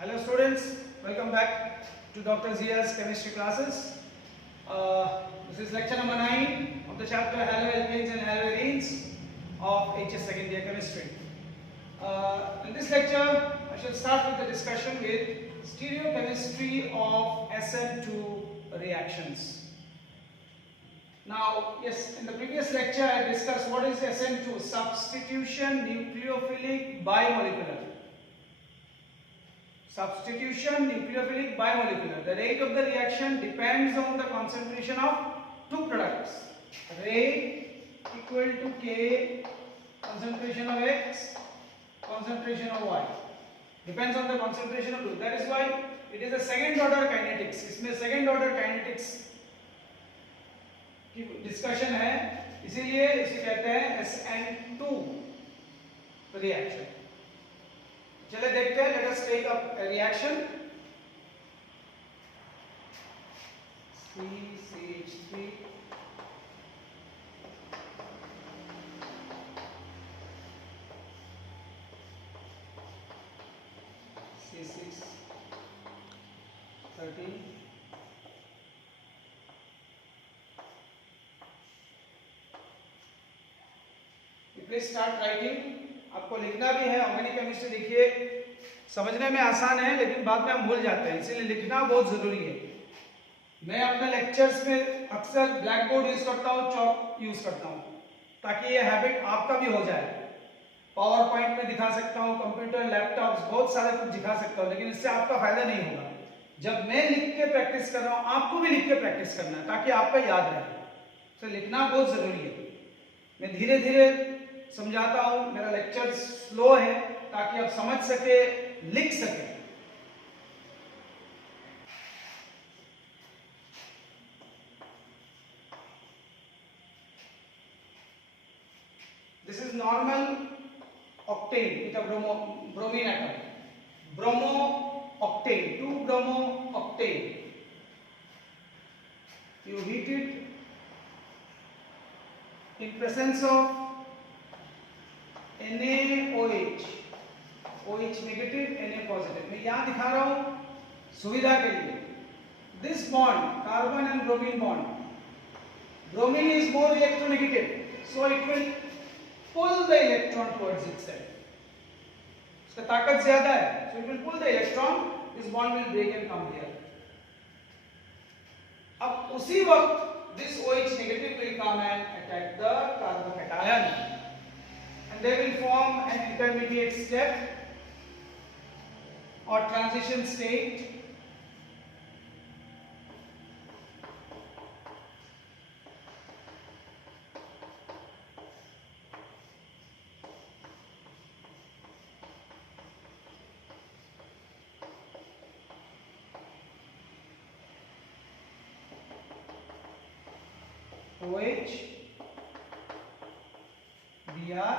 Hello students, welcome back to Dr. Zia's chemistry classes. This is lecture number 9 of the chapter Haloalkanes and Haloarenes of HS second year chemistry. In this lecture, I shall start with the discussion with stereochemistry of SN2 reactions. Now, yes, in the previous lecture I discussed what is SN2, substitution nucleophilic bimolecular. Substitution nucleophilic bimolecular. The rate of the reaction depends on the concentration of two products. Rate equal to K, concentration of X, concentration of Y. Depends on the concentration of two. That is why it is a second order kinetics. इसमें second order kinetics की discussion है, इसीलिए इसे कहते हैं SN2 reaction. चले देखते हैं, let us take up a reaction. CH3 C6 13 please start writing. आपको लिखना भी है. ऑर्गेनिक केमिस्ट्री लिखिए, समझने में आसान है लेकिन बाद में हम भूल जाते हैं, इसीलिए लिखना बहुत जरूरी है. मैं अपने लेक्चर्स में अक्सर ब्लैक बोर्ड यूज करता हूँ, चॉक यूज करता हूँ, ताकि ये हैबिट आपका भी हो जाए. पावर पॉइंट में दिखा सकता हूँ, कंप्यूटर, लैपटॉप्स, बहुत सारे कुछ दिखा सकता हूँ, लेकिन इससे आपका फायदा नहीं होगा. जब मैं लिख के प्रैक्टिस कर रहा हूँ, आपको भी लिख के प्रैक्टिस करना है ताकि आपका याद रहे. तो लिखना बहुत जरूरी है. मैं धीरे धीरे समझाता हूं, मेरा लेक्चर स्लो है ताकि आप समझ सके, लिख सके. This is normal octane with a bromine atom. Bromo octane, 2 bromo octane. You heat it in presence of NaOH, OH negative, Na positive. मैं यहाँ दिखा रहा हूँ सुविधा के लिए. This bond, carbon and bromine bond. Bromine is more electronegative, so it will pull the electron towards itself. इसका ताकत ज्यादा है, so it will pull the electron. This bond will break and come here. अब उसी वक्त this OH negative will come and attack the carbocation. And they will form an intermediate step or transition state. OH, Br.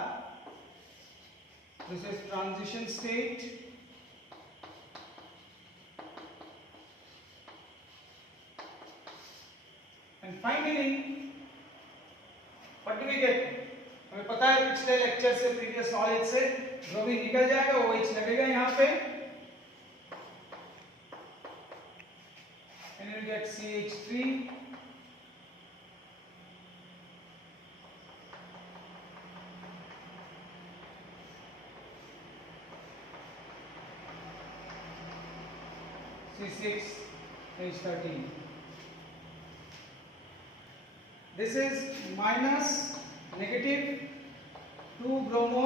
This is transition state. And finally, what do we get? हमें पता है पिछले lecture से, previous knowledge से, bromine निकल जाएगा, OH लगेगा यहाँ पे, and you get CH3. C6 H13. This is minus negative 2 bromo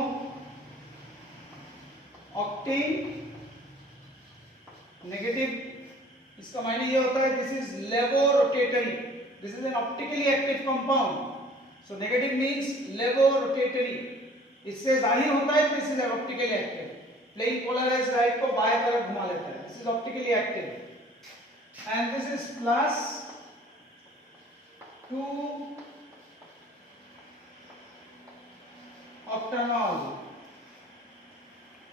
octane negative. इसका मायने ये होता है this is levorotatory. This is an optically active compound. So negative means levorotatory. इससे जाहिर होता है this is optically active. Plain polarized light को बाएं तरफ घुमा लेता है. This is optically active. And this is plus 2 octanol.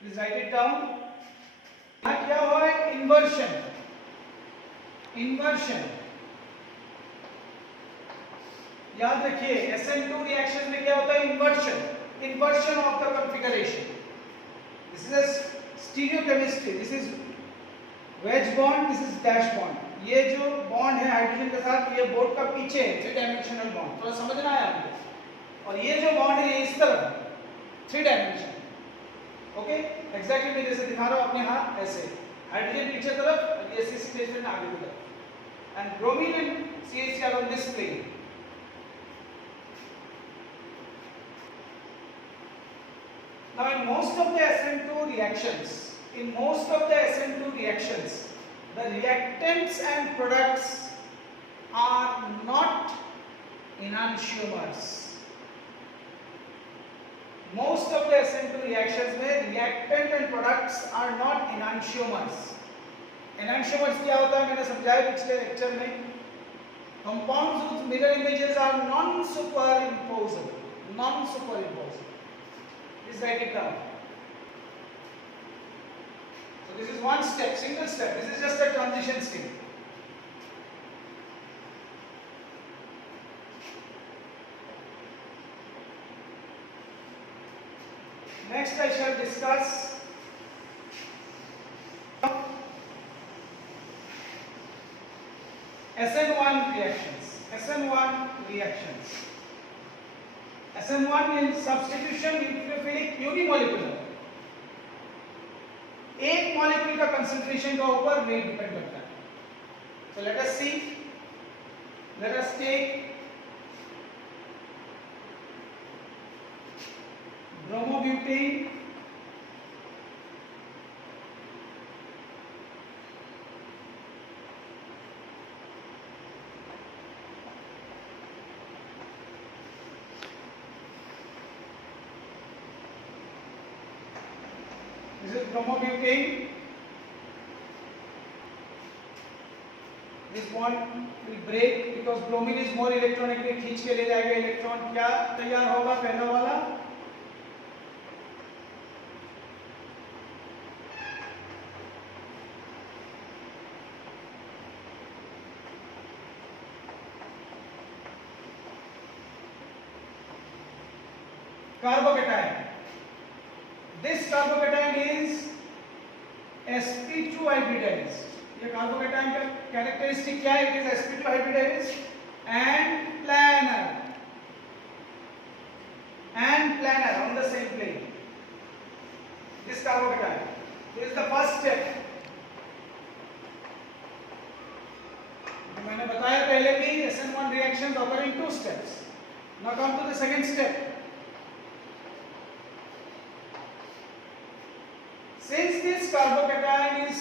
Please write it down. यहाँ क्या हुआ है? Inversion. Inversion. याद रखिए SN2 रिएक्शन में क्या होता है? Inversion. Inversion of the configuration. This is a stereochemistry. This is wedge bond, this is dash bond. ये जो बॉन्ड है हाइड्रोजन के साथ, ये बोर्ड का पीछे है, 3 डायमेंशनल बॉन्ड, थोड़ा समझना है आपको। और ये जो बॉन्ड है ये इस तरफ 3 डायमेंशन, ओके। एग्जैक्टली मैं जैसे दिखा रहा हूं अपने हाथ ऐसे, हाइड्रोजन पीछे तरफ और ये C6 प्लेसमेंट आगे की तरफ, and bromine and CH are on this plane. Now in most of the SN2 reactions, the reactants and products are not enantiomers. Most of the SN2 reactions में reactant and products are not enantiomers. Enantiomers क्या होता है मैंने समझाया पिछले lecture में। Compounds whose mirror images are non-superimposable. Please write it down. So this is one step, single step. This is just a transition step. Next I shall discuss SN1 reactions. SN1 means substitution nucleophilic unimolecular. एक molecule का concentration का ऊपर नहीं depend करता है। So let us see. Let us take bromobutane, this is bromobutane. This bond will break because bromine is more electronegative, खींच के ले जाएगा इलेक्ट्रॉन। क्या तैयार होगा पहला वाला? Carbocation. This carbocation is sp2 hybridized. ये कार्बोकेटाइन का कैरेक्टरिस्टिक क्या है? It is sp2 hybridized and planar on the same plane. This carbocation. This is the first step. मैंने बताया पहले भी SN1 reactions occur in 2 steps. Now come to the second step. Since this carbocation is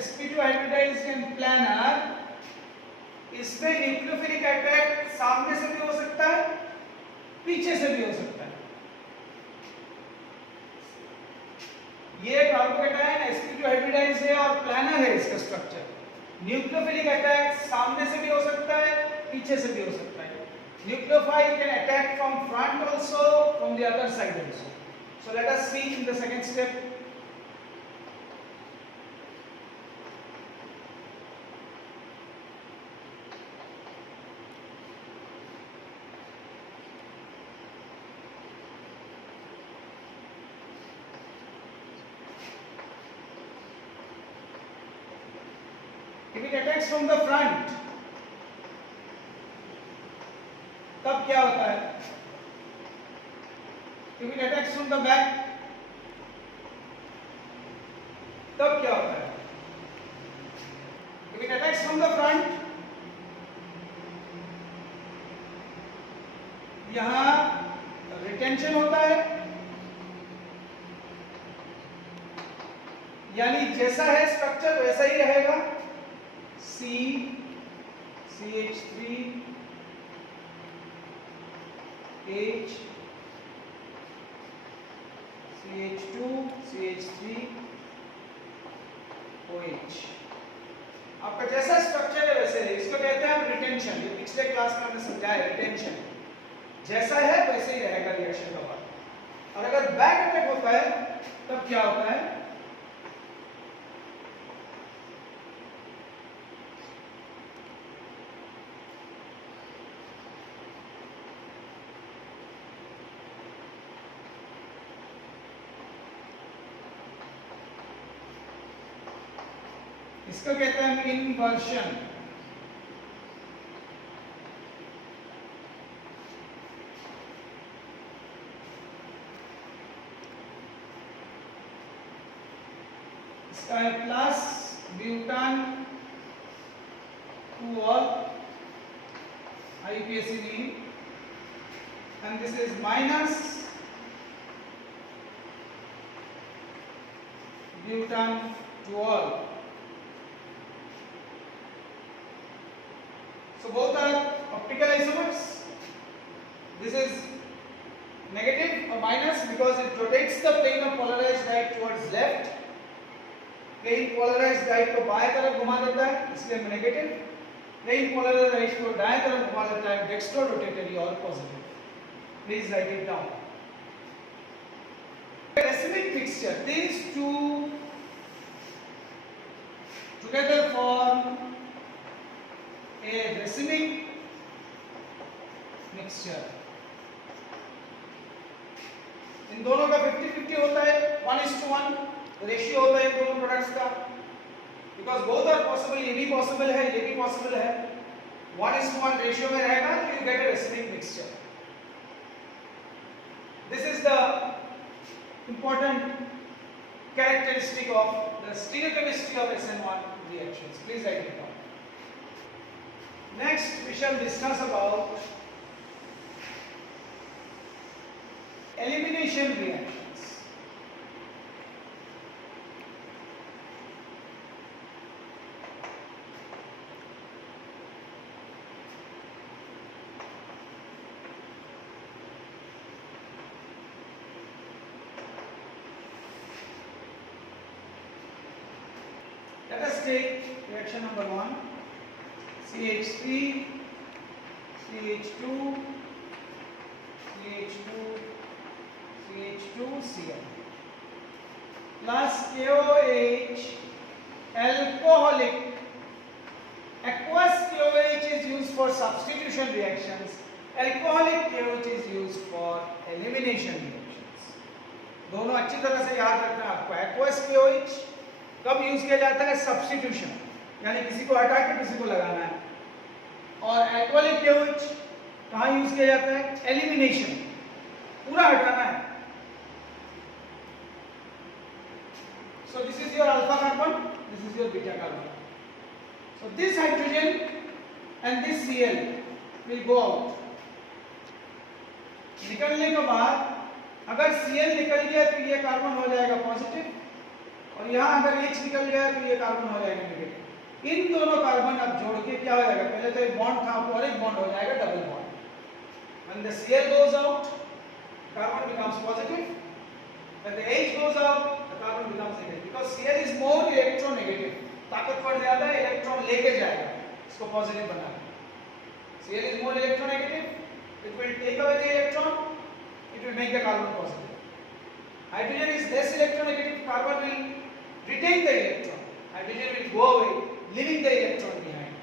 sp2 hybridized and planar, इसमें nucleophilic attack सामने से भी हो सकता है, पीछे से भी हो सकता है। ये कार्बोकेटायन sp2 हाइब्रिडाइज्ड है और प्लानर है इसका स्ट्रक्चर। न्यूक्लियोफिलिक अटैक सामने से भी हो सकता है, पीछे से भी हो सकता है। Nucleophile can attack from front also, from the other side also. So let us see in the second step. If it attacks from the front, तब क्या होता है? If it attacks from the back, तब क्या होता है? If it attacks from the front, यहां retention होता है, यानी जैसा है स्ट्रक्चर वैसा ही रहेगा। CH3 H CH2 CH3 OH। आपका जैसा स्ट्रक्चर है वैसे है। इसको कहते हैं हम रिटेंशन। ये पिछले क्लास में हमने समझाया रिटेंशन। जैसा है वैसे ही रहेगा रिएक्शन का बाद। और अगर बैक अटैक होता है तब क्या होता है? इसको कहते हैं इन्वर्शन। इसका है plus butane 2 all IUPAC mean, and this is minus butan 2 all. So both are optical isomers. This is negative or minus because it rotates the plane of polarized light towards left. Plane polarized light को बाएं तरफ घुमा देता है, इसलिए negative. Plane polarized light को दाएं तरफ घुमा देता है, डेक्स्ट्रो रोटेटरी और positive. Please write it down. Racemic mixture, these two together form a racemic mixture. इन दोनों का 50-50 होता है, 1:1 रेशियो होता है इन दोनों प्रोडक्ट्स का, बिकॉज बोथ आर पॉसिबल। ये भी पॉसिबल है, ये भी पॉसिबल है। 1:1 रेशियो में रहेगा तो you get a racemic mixture. This is the important characteristic of the stereochemistry of SN1 reactions. Please write it down. Next we shall discuss about elimination reactions. Let us take reaction number 1, CH3, CH2, CH2, CH2, Cl plus KOH, alcoholic. Aqueous KOH is used for substitution reactions. Alcoholic KOH is used for elimination reactions. दोनों अच्छी तरह से याद रखना है आपको। Aqueous KOH कब use किया जाता है? सब्स्टिट्यूशन, यानी किसी को हटा के किसी को लगाना है। और अल्कोहलिक KOH कहाँ यूज किया जाता है? एलिमिनेशन, पूरा हटाना है। So this is your alpha carbon, this is your beta carbon. So this hydrogen and this Cl will go out. निकलने के बाद अगर Cl निकल गया तो ये कार्बन हो जाएगा पॉजिटिव, और यहाँ अगर H निकल गया तो ये कार्बन हो जाएगा नेगेटिव। इन दोनों कार्बन अब जोड़ के क्या हो जाएगा? पहले तो एक बॉन्ड था, और एक बॉन्ड हो जाएगा double bond. When the Cl goes out, carbon becomes positive. When the H goes out, the carbon becomes negative. Because Cl is more electronegative, ताकतवर ज्यादा है, इलेक्ट्रॉन लेके जाएगा, इसको पॉजिटिव बनाएगा। Cl is more electronegative, it will take away the electron, it will make the carbon positive. Hydrogen is less electronegative, carbon will retain the electron, hydrogen will go away, leaving the electron behind.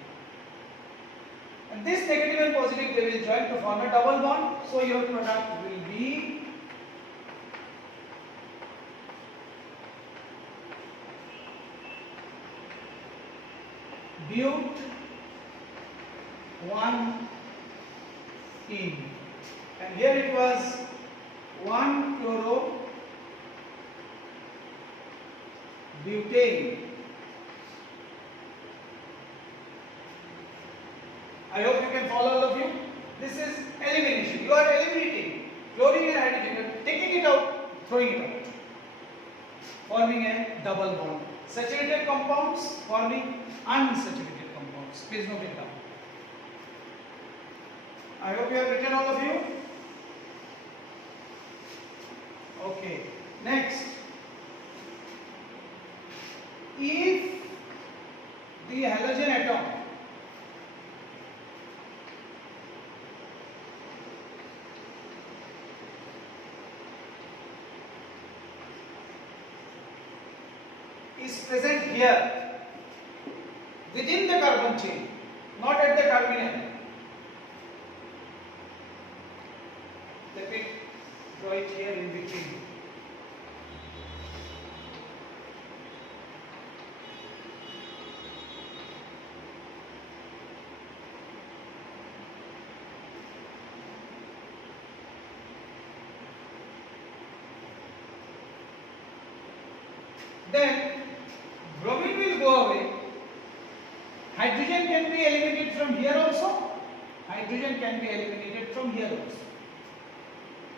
And this negative and positive, they will join to form a double bond. So your product will be but 1-ene, and here it was 1-chloro butane. I hope you can follow, all of you. This is elimination. You are eliminating chlorine and hydrogen, you are taking it out, throwing it out, forming a double bond. Saturated compounds forming unsaturated compounds. Please note it down. I hope you have written, all of you. Okay. Next. If the halogen atom is present here within the carbon chain, not at the terminal. Let me draw it here in between. then bromine will go away. Hydrogen can be eliminated from here also. Hydrogen can be eliminated from here also.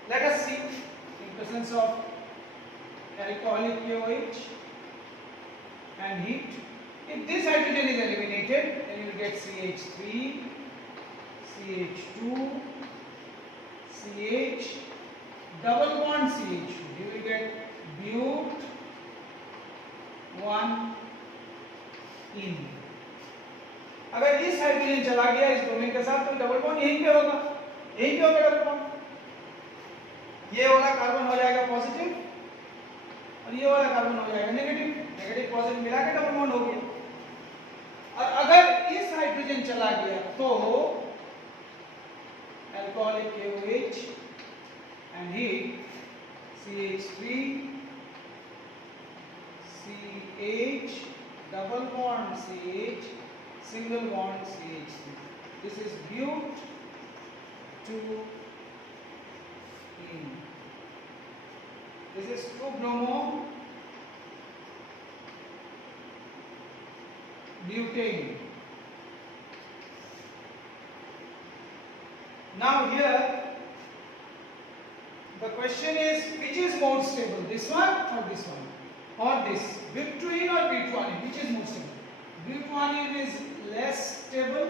Let us see in presence of alcoholic KOH and heat. If this hydrogen is eliminated, then you will get CH3, CH2, CH, double bond CH2. You will get but 1 इन. अगर इस hydrogen चला गया इस bromine के साथ तो double bond यहीं पे होगा, यहीं पे होगा डबल बॉन्ड. ये वाला कार्बन हो जाएगा पॉजिटिव और ये वाला कार्बन हो जाएगा नेगेटिव. नेगेटिव पॉजिटिव मिला के डबल बॉन्ड हो गया. और अगर इस हाइड्रोजन चला गया तो alcoholic KOH and heat CH3, CH, double bond CH, single bond CH3. This is but 2 ene. This is 2-bromo butane. Now here the question is, which is more stable, this one or this one or this, butyene or butanene, which is more stable? Butanene is less stable,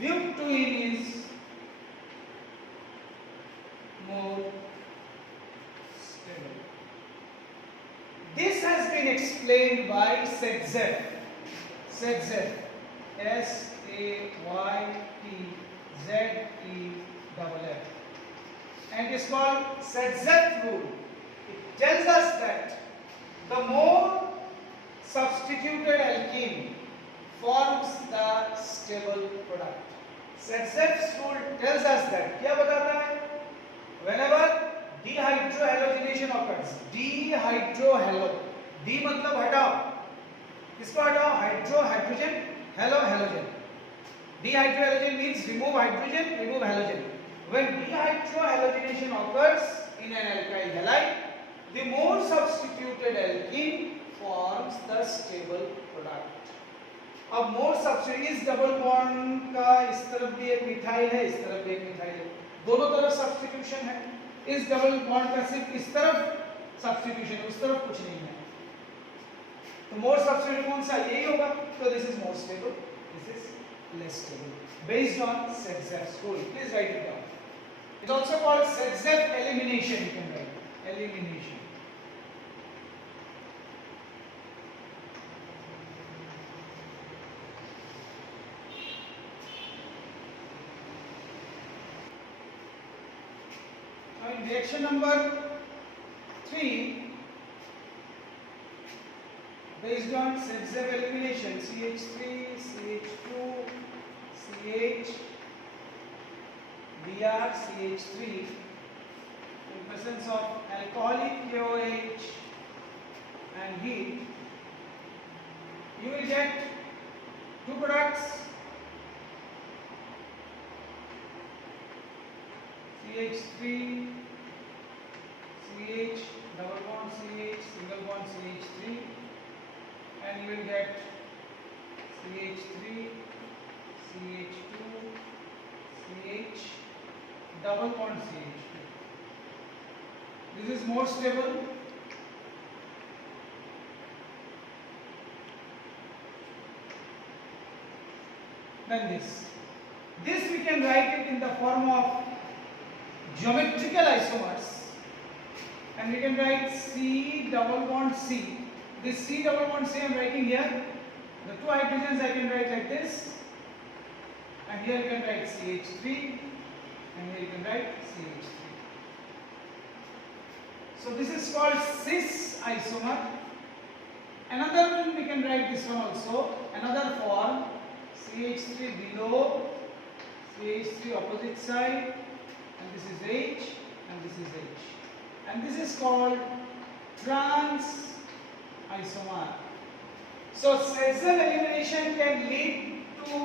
butene is more stable. This has been explained by Saytzeff. Saytzeff, S-A-Y-T-Z-E-F-F, and it is called Saytzeff rule. It tells us that the more substituted alkene forms the stable product. Saytzeff's rule tells us that. क्या बताता है? Whenever dehydrohalogenation occurs, dehydrohalo, D मतलब हटाओ, किसको हटाओ? hydrogen, halogen. Dehydrohalogen means remove hydrogen, remove halogen. When dehydrohalogenation occurs in an alkyl halide, the more substituted alkene forms the stable product. अब मोर substitute, इस double bond का इस तरफ भी एक मिथाइल है, इस तरफ भी एक मिथाइल है, दोनों तरफ सब्स्टिट्यूशन है. इस डबल बॉन्ड का सिर्फ इस तरफ सब्स्टिट्यूशन है, उस तरफ कुछ नहीं है. तो मोर सब्स्टिट्यूट कौन सा? यही होगा. तो this is more stable, this is less stable, based on Saytzeff's rule. Please write it down. It's also called Saytzeff elimination. You can write elimination. Reaction number 3, based on Saytzeff elimination, CH3, CH2, CH, Br, CH3, in presence of alcoholic KOH and heat, you will get two products, CH3, CH, double bond CH, single bond CH3, and you will get CH3, CH2, CH, double bond CH2. This is more stable. Than this. This we can write it in the form of geometrical isomers, and we can write C double bond C. This C double bond C I am writing here. The two hydrogens I can write like this, and here you can write CH3, and here you can write CH3. So this is called cis isomer. Another one we can write this one also. Another form, CH3 below, CH3 opposite side, and this is H, and this is H, and this is called trans isomer. So Saytzeff elimination can lead to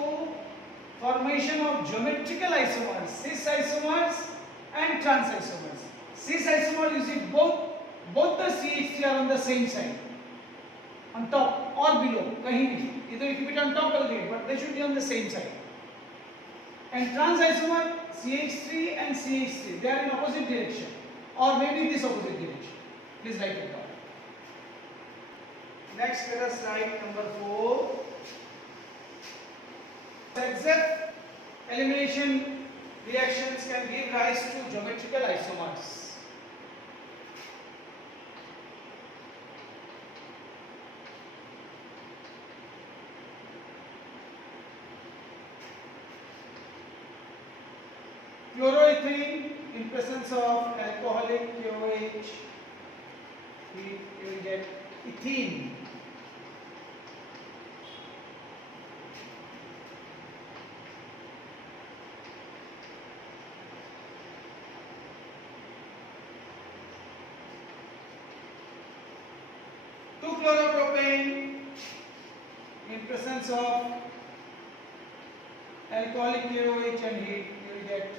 formation of geometrical isomers, cis isomers and trans isomers. cis isomer you see both the CH3 are on the same side, on top or below, kahin bhi. Either you keep it on top or below, but they should be on the same side. And trans isomer CH3 and CH3, they are in opposite direction, or maybe this opposite direction. Please write it down. Next, let us write number 4. Exact elimination reactions can give rise to geometrical isomers. Chloroethylene in presence of alcoholic KOH, we will get ethene. Chloropropane in presence of alcoholic KOH and heat, you will get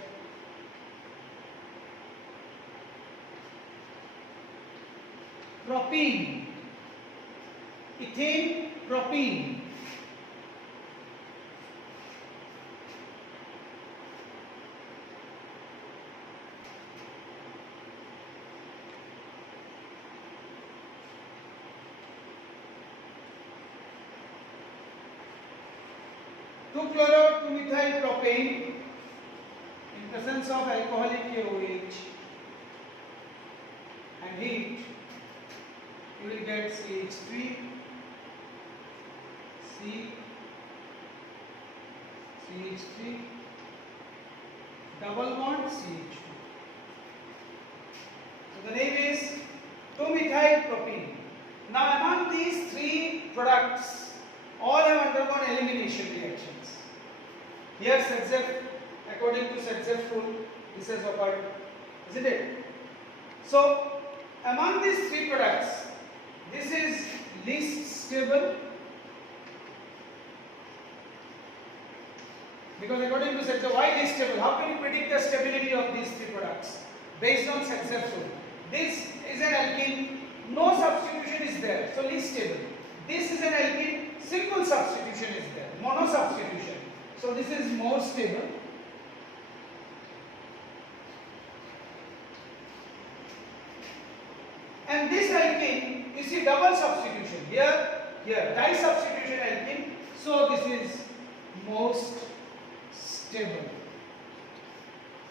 propene, ethane, propene. Chloro-2-methyl propane in presence of alcoholic KOH and heat, you will get CH3, CH3, double bond CH2. So the name is 2-methyl propene. Now among these three products, all have undergone elimination reactions. Here Sexef, according to Sexef rule, this has occurred, isn't it? So among these three products, this is least stable, because according to Sexef, why least stable? How can you predict the stability of these three products based on Sexef rule? This is an alkene, no substitution is there, so least stable. This is an alkene, single substitution is there, mono substitution. So this is more stable. And this alkene, you see double substitution. Here, disubstitution alkene. So this is most stable.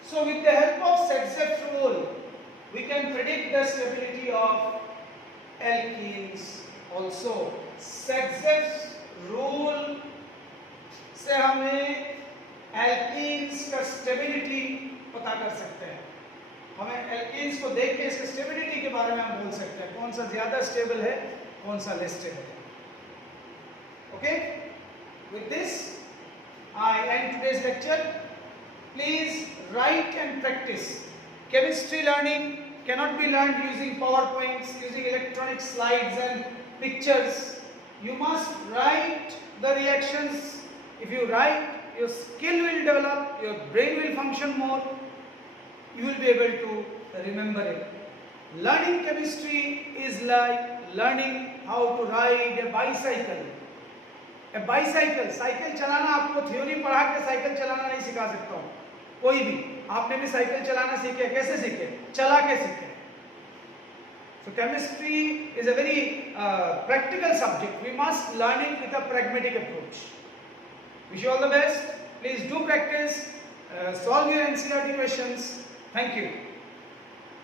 So with the help of Sexef rule, we can predict the stability of alkenes also. Sexef rule से हमें alkenes का stability पता कर सकते हैं. हमें alkenes को देख के इसके स्टेबिलिटी के बारे में हम बोल सकते हैं, कौन सा ज्यादा स्टेबल है, कौन सा लेस स्टेबल है. Okay, with this I and today's lecture. Please right and practice. Chemistry learning cannot be learned using PowerPoints, using electronic slides and pictures. You must write the reactions. If you write, your skill will develop, your brain will function more, you will be able to remember it. Learning chemistry is like learning how to ride a bicycle. A bicycle, cycle चलाना आपको theory पढ़ा के cycle चलाना नहीं सिखा सकता हूँ. कोई भी, आपने भी साइकिल चलाना सीखे, कैसे सीखे? चला के सीखे. So chemistry is a very practical subject. We must learn it with a pragmatic approach. Wish you all the best. Please do practice, solve your NCERT questions. Thank you.